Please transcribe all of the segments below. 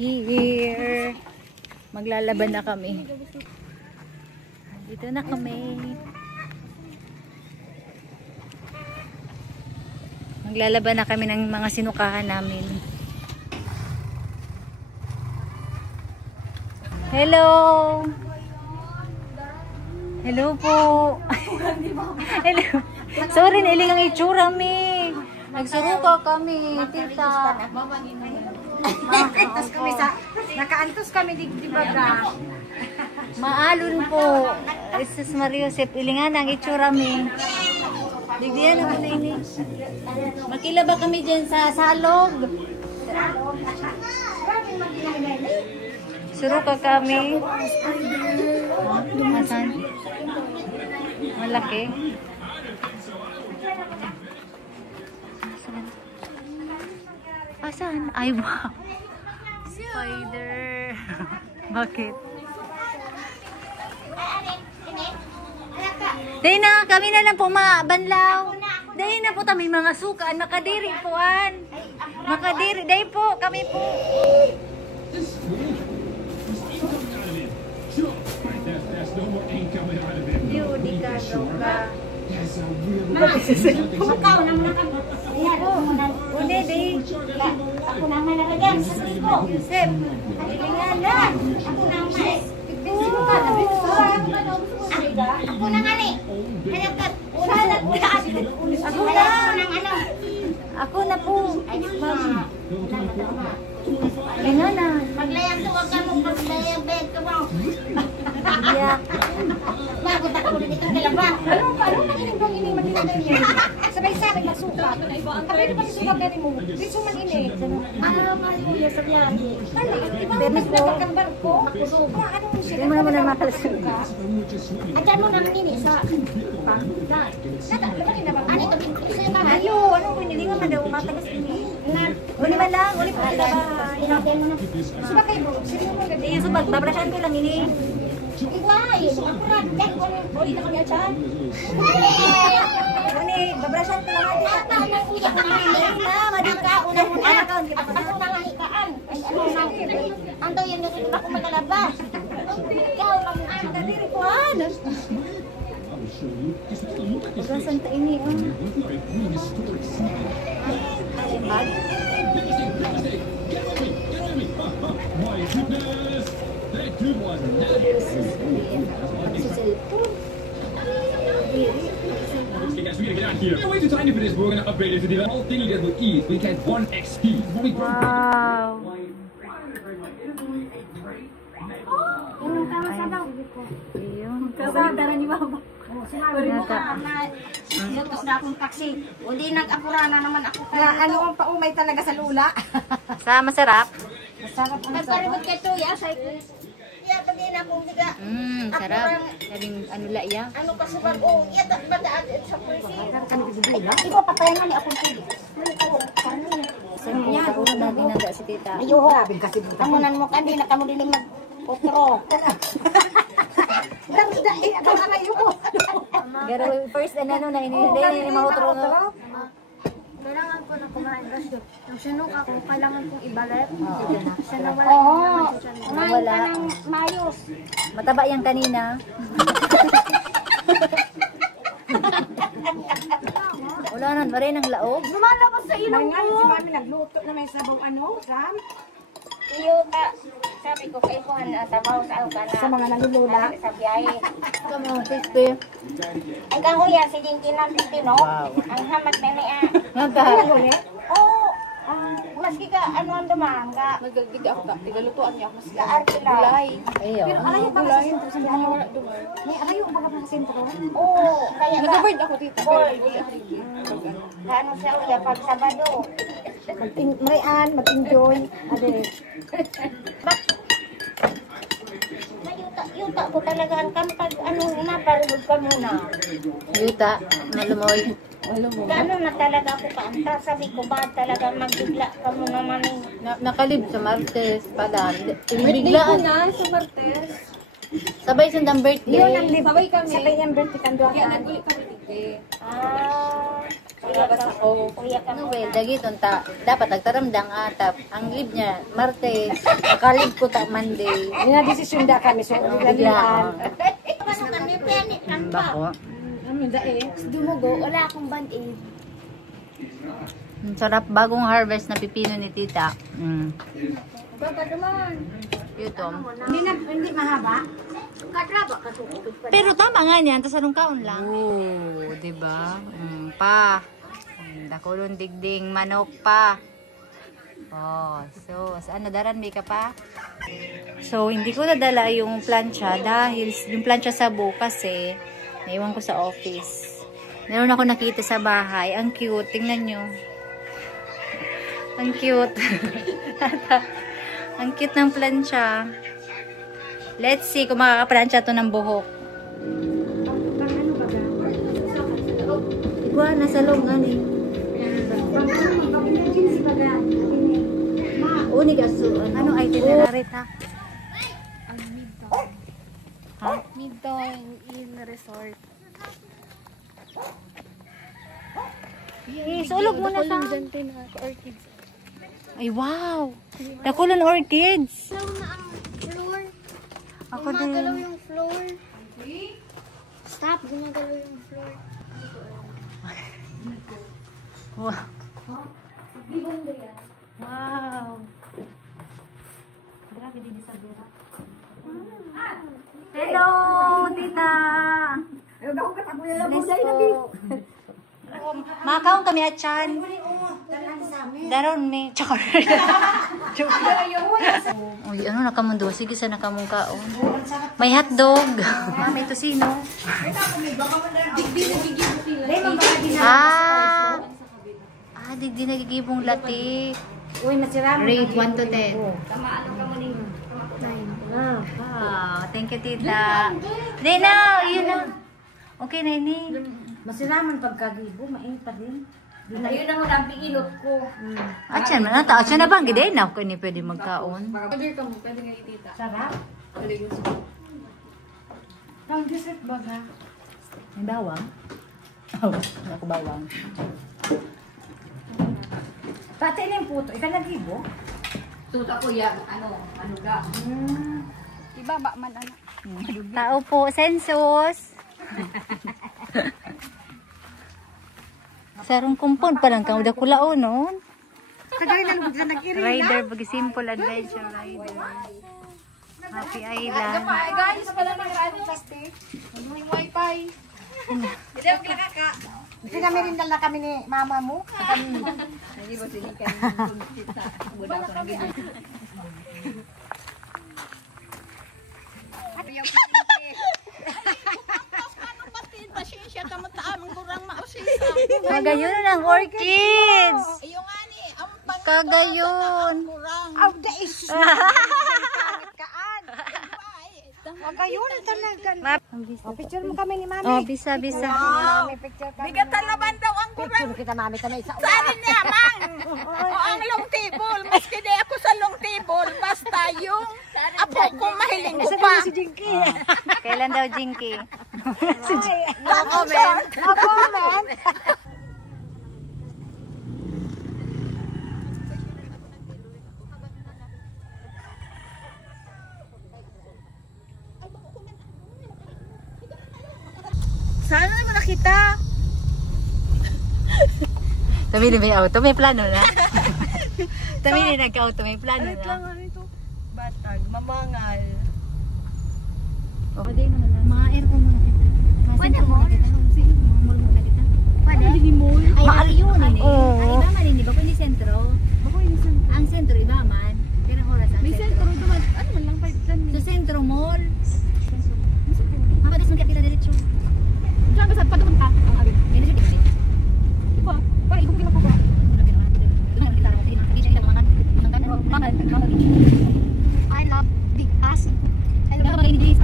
here. Maglalaban na kami. Dito na kami. Maglalaban na kami ng mga sinukahan namin. Hello! Hello po! Hello! Sorry, nailing ang itsura mi. Nagsuruka kami, tita. Nakaantos kami di baga. Maalon po. Jesus Maria Josep, ilingan ang itsura mi. Digdiyan naman na ini. Makila ba kami dyan sa salog? Suruka kami. Asan? Malaki. Asan? Ay, wow. Spider. Bakit? Dahil na, kami na lang po mabanlaw. Dahil na po kami mga sukaan. Makadiri poan. Makadiri. Dahil po, kami po. Di ka ka. Ikaw nang nakang. Ayan, Uli, di. ako nang nalagyan sa siko. Yusef. Ilingan na. Ako nang mais. Siko ka, ako nang ani. Halakat. Ako nang ano. Ako na po. Ay, mama. Ay, na. Maglayang tuwag ka mo, maglayang bed ka mo. Iyak. Bagot ako ulit ito dalawa. Ano bang ini maglalagay niya? Sabay-sabay magsuka. Tapi di ba suka dari mo? Di suman ini. Mahal ko ya sa biyahe. Fairness po. Ko. Ano mo siya? Hindi mo naman na makalisuka. Andiyan mo naman ini sa panggulan. Ano ito? Ayo, anong pinilingan man daw matagas ini? Uli man lang, uli pa sa bahay. Suba kayo bro. Sino mo ganda? Iya, subag, babrasyan ko lang ini. Iway, akurat. Dek, uli na kami dyan. Uni, babrasyan ko lang natin. Madika, unang-una. Ako na nga hikaan. Ando yun yung ako magalabas. Ikaw lang ang kadiri ko. Babrasan ta ini. Bag. Okay guys, we gotta get out here. Way too tiny for this, but we're gonna upgrade it to the whole thing you guys will eat. We get 1 XP. Wow. Yung tama sa daw. Ayun. Kasama ni Baba. Lutos na akong taksi. Uli nag-apura na naman ako. Ano ang paumay talaga sa lula? Sa masarap? Masarap ang nagparibot ka ito, ya? Ya, pagin akong diga. Sarap. Galing ano la iya? Ano pa sa bag-o? Ya, badaan sa presi. Iba, patayan na ni akong tili. Sa niya. Sa ulo natin nanda si tita. Ayuho. Kamunan mo kandi na kamo dining mag-putro. Pero first ano na ini mahutro no. Kailangan ko na kumain kasi yung sinuk ako, kailangan kong ibalik. Siya nawala. Oo. Kumain ka ng mayos. Mataba yang kanina. Wala na rin ang laog. Lumalabas sa ilong ko. Si Mami nagluto na may sabong ano, Sam? Iyo ka. Sabi ko kay Juan, sabaw sa ka na. Sa mga nalulula. Sa biyahe. Kamo tasty. Ang kahuya, si Dinky ng Tino. Ang hamat na niya. Nanta. Oo. Maski ka, ano ang dumang ka. Nagagdiga ako ka. Tigalutuan niya ako. Ka arkila. Ayo. Pero alayo pa sa sentro sa mga dumar. May alayo pa sa sentro. Oo. Kaya ka. Nag-bird ako dito. Board. Ano siya uya pag Sabado. Mag-enjoy. Ade. Yuta ko talaga ang kampag ano na parugod ka muna. Yuta, malumoy. Gaano na talaga ako kaanta. Sabi ko ba talaga magbigla ka muna man. Nakalib sa Martes pala. Biglaan na sa Martes. Sabay sundang birthday. Sabay kami. Sabay yung birthday kando. Ah, Well, dagiton ta. Dapat nagtaramdang atap. Ang lib niya, Martes. Makalib ko ta Monday. Hindi na desisyon da kami. So, Biglaan. Bako. Dumugo, wala akong band-aid. Ang sarap bagong harvest na pipino ni tita. Yutom. Hindi mahaba. Pero tama nga niyan, tas anong kaon lang. Oo, diba? Pa. Dakulon digding manok pa. Oh, so, saan nadaran may ka pa? So, hindi ko nadala yung plancha dahil yung plancha sa bukas naiwan ko sa office. Meron ako nakita sa bahay. Ang cute. Tingnan nyo. Ang cute. Ang cute ng plancha. Let's see kung makakaplansya to ng buhok. Igual, nasa loob nga ni. Unig aso. Anong itinerary ta? Midtown in resort. Yes, ulog mo na sa. Orchids. Ay, wow! Dakulon orchids. Galaw na ang floor. Ako Gumagalaw din. yung floor. Stop, gumagalaw yung floor. Wow. Wow. Grabe din sa bira. Hello, tita. Let's go. Makaon kami at chan. Daron ni char. Uy, ano nakamundo? Sige sa nakamong kaon. May hotdog. May tosino. Di nagigibong lati. Uy, nasira mo. Rate 1 to 10. 9. Wow, thank you, tita. Di na, yun na. Okay na ini. Masiraman pagkagibo, mainit pa din. Ayun na mo lang pinilot ko. Atyan man ata. Atyan na bang giday na ako ni pwede magkaon. Pwede ka mo, pwede nga itita. Sarap. Pang dessert baga. May bawang? Oh, ako bawang. Pati na yung puto. Ikaw nagibo? Tuta ko yan, ano ga. Ibaba man ano. Tao po, sensus. Sarong kumpon pa lang kang udah kulao noon. Tagay na lang nag-iri. Rider, bagi simple adventure rider. Happy Island. Guys, pala ng ano, plastic. Manuhin wifi. Hindi ako kinaka. Kasi kami rin na kami ni mama mo. Hindi ba sinikan yung kita? Buda ko na gini. Pasensya ka mataamang kurang mausisa. Kagayon na ng orchids. Iyo nga ni, ang pang Kagayon. kurang. Aw, da is. Kaan. Magayon talaga. Picture mo kami ni mami. Oh, bisa. Mami, picture kami. Bigatan naman daw ang kurang. Picture kita mami kami sa Saan niya, mang? O ang long table. Maski di ako sa long table. Basta yung apo ko mahiling ko pa. si Jinky. Kailan daw, Jinky? No comment. No comment. Saan naman nakita? Tabi na may auto, may plano na. Tabi na nagka-auto, may plano na. ito? Batag, mamangal. Okay naman na. Mga aircon mo na kita. Pwede mo? Sige, mga mall mo na kita. Pwede? Ay, ari yun eh. Ang iba man hindi ba? Kung sentro. Ang sentro, iba man. Kailang oras ang sentro. Ano man lang 5 Sa sentro mall. Mapagas mo kaya diretso. Diyan ka sa patungan ka. Ang abin. Yan na siya dito. Iba, parang ikong pinapagawa. I love big ass. I love big ass.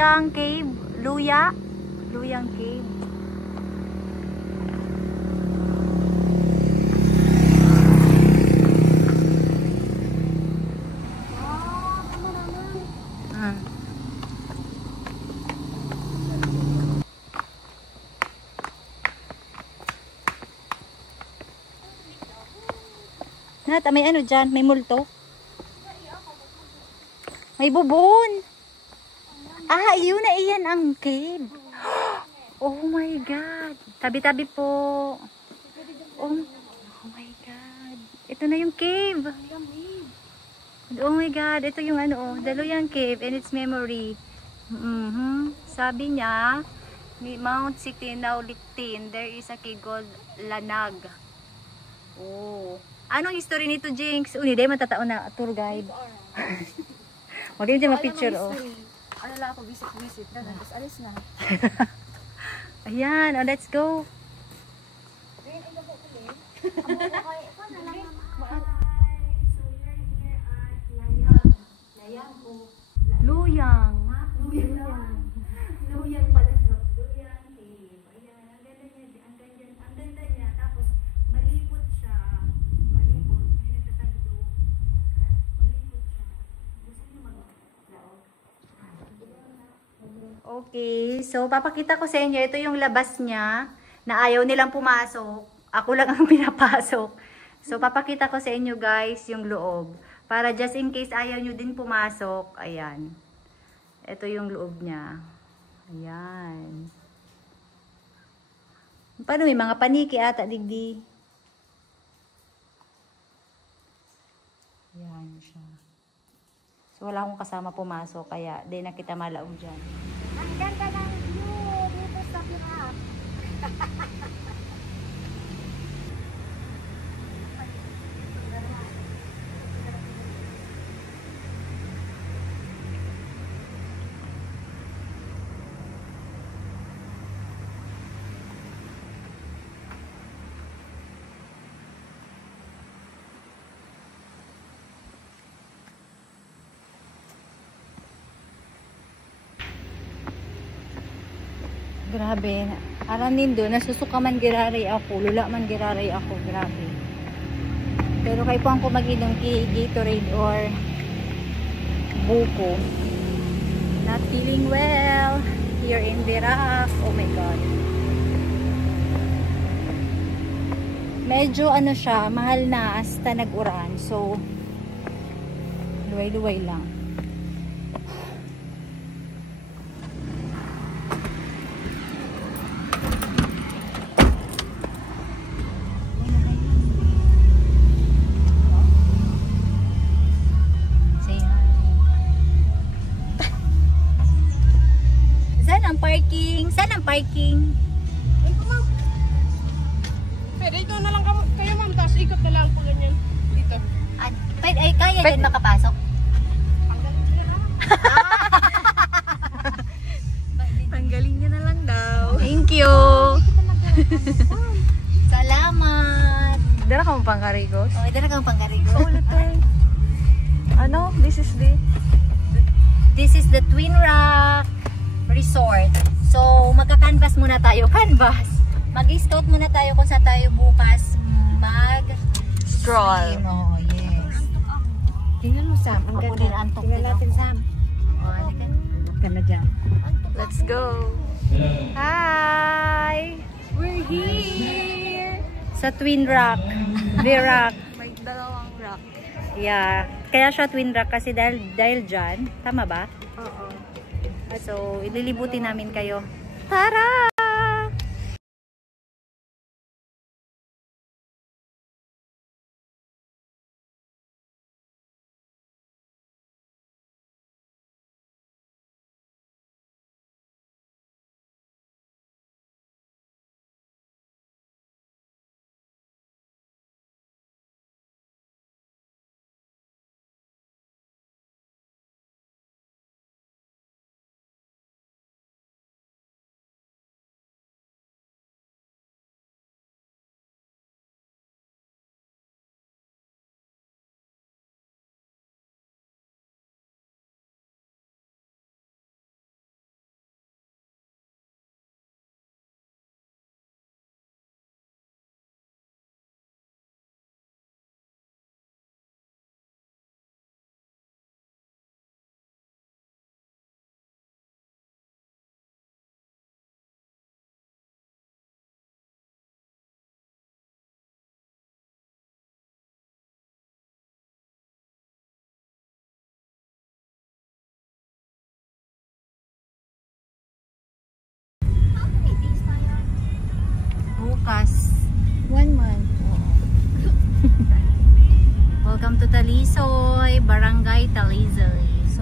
Luyang Cave. Luyang Cave. Ah. Nata, may ano dyan? May multo? May bubon. Ah, yun na iyan ang cave. Oh my God. Tabi-tabi po. Oh my God. Ito na yung cave. Oh my God. Ito yung ano, the Luyang Cave and its memory. Sabi niya, Mount Sitinau Lictin, there is a cave called Lanag. Oh. Anong history nito, Jinx? Hindi, matatao na tour guide. Huwag din dyan ma-picture, oh. Ano lang ako, visit na. Tapos alis na. Ayan, oh, let's go. Luyang. Luyang pala. Luyang Cave. Ayan, ang ganda niya. Ang ganda niya. Tapos, malipot siya. Malipot. May nagtatagdo. Malipot siya. Gusto niyo mag-laog? Okay, so papakita ko sa inyo, ito yung labas niya na ayaw nilang pumasok. Ako lang ang pinapasok. So papakita ko sa inyo guys yung loob. Para just in case ayaw nyo din pumasok, ayan. Ito yung loob niya. Ayan. Paano may mga paniki ata, digdi? Ayan siya. So wala akong kasama pumasok, kaya di na kita malaong dyan. Ang ganda ng view dito sa Pirak. Grabe. Alam nindo, nasusuka man giraray ako, lula man giraray ako, grabe. Pero kay po ako mag-inom Gatorade or buko. Not feeling well here in Virac. Oh my God. Medyo ano siya, mahal na hasta nag-uran. So, luway-luway lang. Saan ang parking? Pero ito na lang kayo ma'am, tapos ikot na lang po ganyan dito. Ay, kaya din makapasok? Tanggalin niya na lang daw. Thank you. Salamat. Dala ka mo pangkarigos? Oo, dala ka mo pangkarigos. Ano? This is the Twin Rock Resort. So, magka-canvas muna tayo. Canvas. Mag-scout muna tayo kung saan tayo bukas stroll. Oh, yes. Tingnan mo, Sam. Ang Ako ganda. din, antok Tingnan din natin, ako. Sam. Oh, halika. Ganda dyan. Let's go. Hi! We're here sa Twin Rock. Virac. May dalawang rock. Yeah. Kaya siya Twin Rock kasi dahil dyan. Tama ba? Oo. So, ililibutin namin kayo. Tara!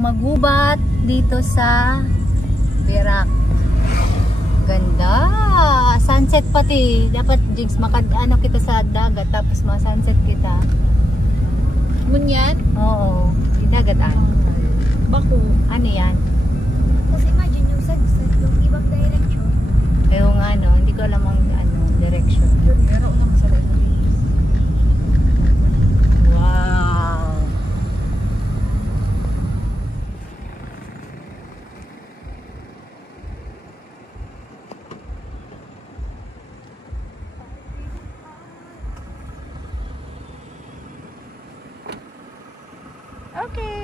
magubat dito sa Perak. Ganda. Sunset pati. Dapat Jigs ano kita sa dagat tapos sunset kita. Ngunyan? Oo. Di dagat Bako. Ano yan? Kasi imagine yung sagsag, yung ibang direction. Yung hindi ko alam ang direction. Meron lang sa Wow. Okay.